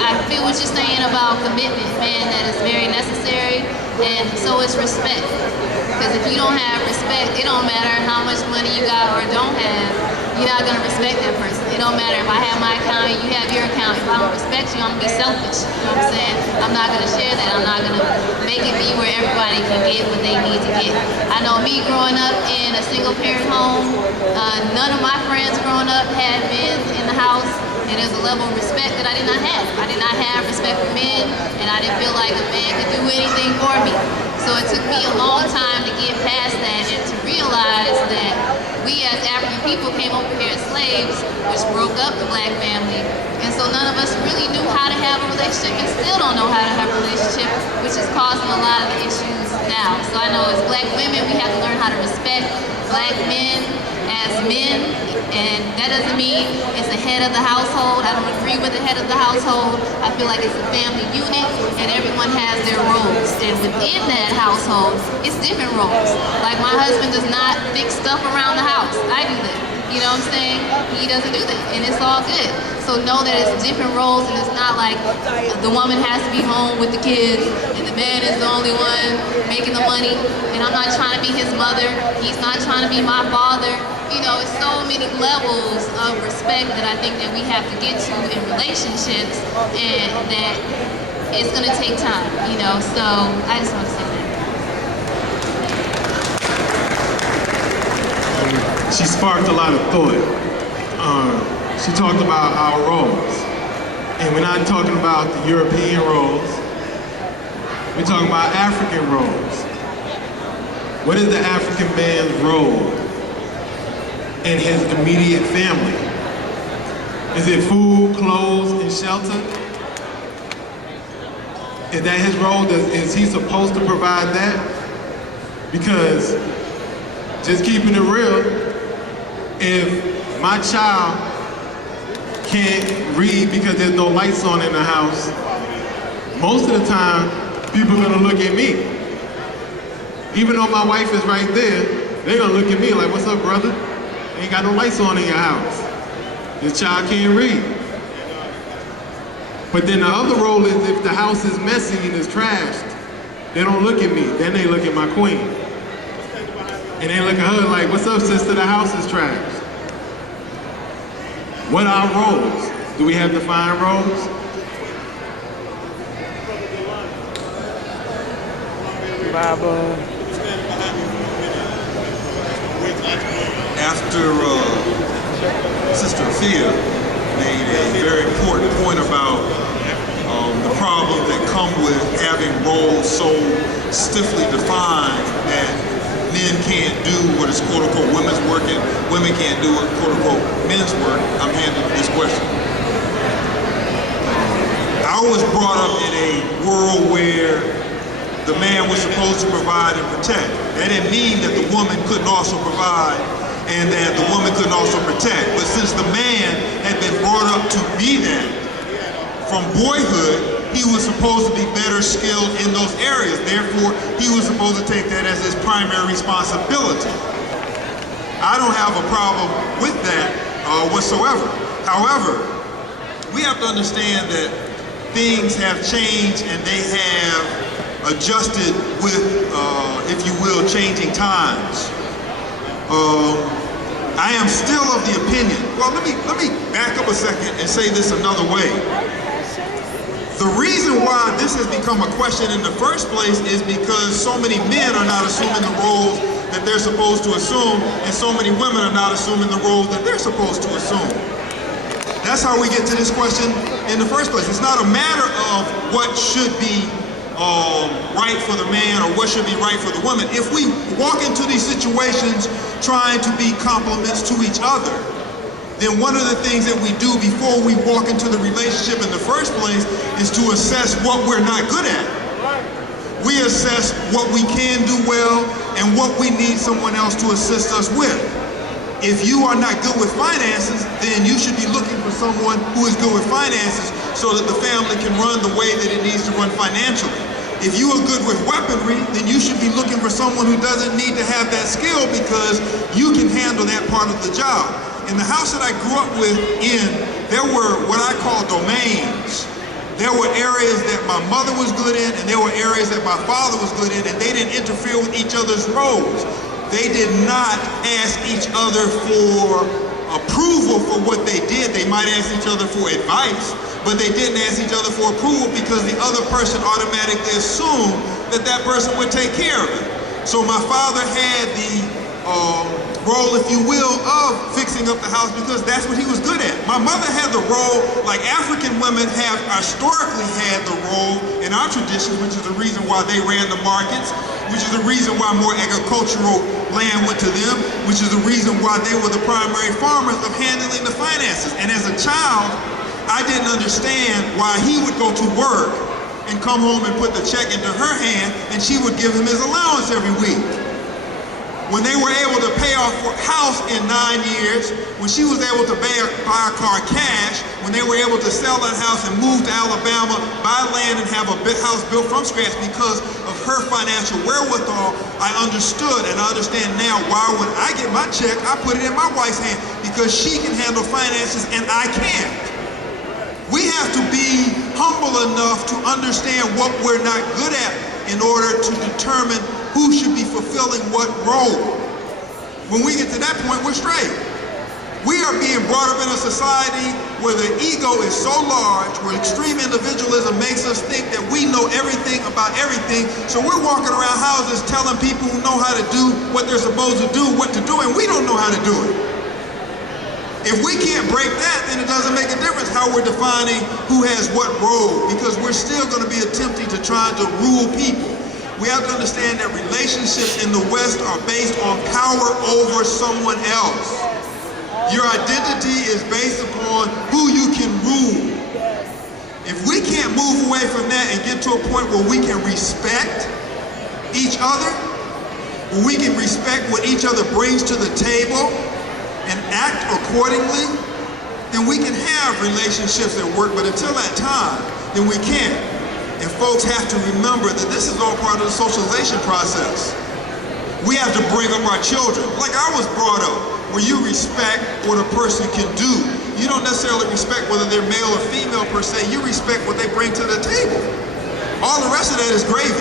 I feel what you're saying about commitment, man, that is very necessary, and so is respect. Because if you don't have respect, it don't matter how much money you got or don't have, you're not gonna respect that person. It don't matter if I have my account and you have your account. If I don't respect you, I'm gonna be selfish. You know what I'm saying? I'm not gonna share that. I'm not gonna make it be where everybody can get what they need to get. I know me growing up in a single parent home, none of my friends growing up had men in the house, and there's a level of respect that I did not have. I did not have respect for men, and I didn't feel like a man could do anything for me. So it took me a long time to get past that and to realize that we as African people came over here as slaves, which broke up the black family. And so none of us really knew how to have a relationship and still don't know how to have a relationship, which is causing a lot of the issues now. So I know as black women, we have to learn how to respect black men as men, and that doesn't mean it's the head of the household. I don't agree with the head of the household. I feel like it's a family unit and everyone has their roles. And within that household, it's different roles. Like my husband does not fix stuff around the house. I do that. You know what I'm saying? He doesn't do that, and it's all good. So know that it's different roles, and it's not like the woman has to be home with the kids, and the man is the only one making the money, and I'm not trying to be his mother, he's not trying to be my father. You know, it's so many levels of respect that I think that we have to get to in relationships, and that it's gonna take time, you know, so I just want to say that. She sparked a lot of thought. She talked about our roles. And we're not talking about the European roles. We're talking about African roles. What is the African man's role in his immediate family? Is it food, clothes, and shelter? Is that his role? Is he supposed to provide that? Because, just keeping it real, if my child can't read because there's no lights on in the house, most of the time, people are gonna look at me. Even though my wife is right there, they're gonna look at me like, what's up, brother? Ain't got no lights on in your house. This child can't read. But then the other role is if the house is messy and is trashed, they don't look at me, then they look at my queen. And they look at her like, what's up, sister, the house is trashed. What are our roles? Do we have defined roles? After Sister Afya made a very important point about the problem that come with having roles so stiffly defined that men can't do what is quote-unquote women's work and women can't do what quote-unquote men's work. I'm handling this question. I was brought up in a world where the man was supposed to provide and protect. That didn't mean that the woman couldn't also provide and that the woman couldn't also protect. But since the man had been brought up to be that, from boyhood, he was supposed to be better skilled in those areas. Therefore, he was supposed to take that as his primary responsibility. I don't have a problem with that whatsoever. However, we have to understand that things have changed and they have adjusted with, if you will, changing times. I am still of the opinion, well, let me back up a second and say this another way. The reason why this has become a question in the first place is because so many men are not assuming the roles that they're supposed to assume, and so many women are not assuming the roles that they're supposed to assume. That's how we get to this question in the first place. It's not a matter of what should be right for the man or what should be right for the woman. If we walk into these situations trying to be complements to each other, then one of the things that we do before we walk into the relationship in the first place is to assess what we're not good at. We assess what we can do well and what we need someone else to assist us with. If you are not good with finances, then you should be looking for someone who is good with finances so that the family can run the way that it needs to run financially. If you are good with weaponry, then you should be looking for someone who doesn't need to have that skill because you can handle that part of the job. In the house that I grew up with there were what I call domains. There were areas that my mother was good in, and there were areas that my father was good in, and they didn't interfere with each other's roles. They did not ask each other for approval for what they did. They might ask each other for advice, but they didn't ask each other for approval because the other person automatically assumed that that person would take care of it. So my father had the role, if you will, of fixing up the house because that's what he was good at. My mother had the role, like African women have historically had the role in our traditions, which is the reason why they ran the markets, which is the reason why more agricultural land went to them, which is the reason why they were the primary farmers of handling the finances. And as a child, I didn't understand why he would go to work and come home and put the check into her hand and she would give him his allowance every week. When they were able to pay off her house in 9 years, when she was able to buy a car cash, when they were able to sell that house and move to Alabama, buy land and have a big house built from scratch because of her financial wherewithal, I understood and I understand now why when I get my check, I put it in my wife's hand because she can handle finances and I can't. We have to be humble enough to understand what we're not good at in order to determine who should be fulfilling what role. When we get to that point, we're straight. We are being brought up in a society where the ego is so large, where extreme individualism makes us think that we know everything about everything, so we're walking around houses telling people who know how to do what they're supposed to do, what to do, and we don't know how to do it. If we can't break that, then it doesn't make a difference how we're defining who has what role, because we're still going to be attempting to try to rule people. We have to understand that relationships in the West are based on power over someone else. Your identity is based upon who you can rule. If we can't move away from that and get to a point where we can respect each other, where we can respect what each other brings to the table and act accordingly, then we can have relationships that work. But until that time, then we can't. And folks have to remember that this is all part of the socialization process. We have to bring up our children, like I was brought up, where you respect what a person can do. You don't necessarily respect whether they're male or female per se, you respect what they bring to the table. All the rest of that is gravy.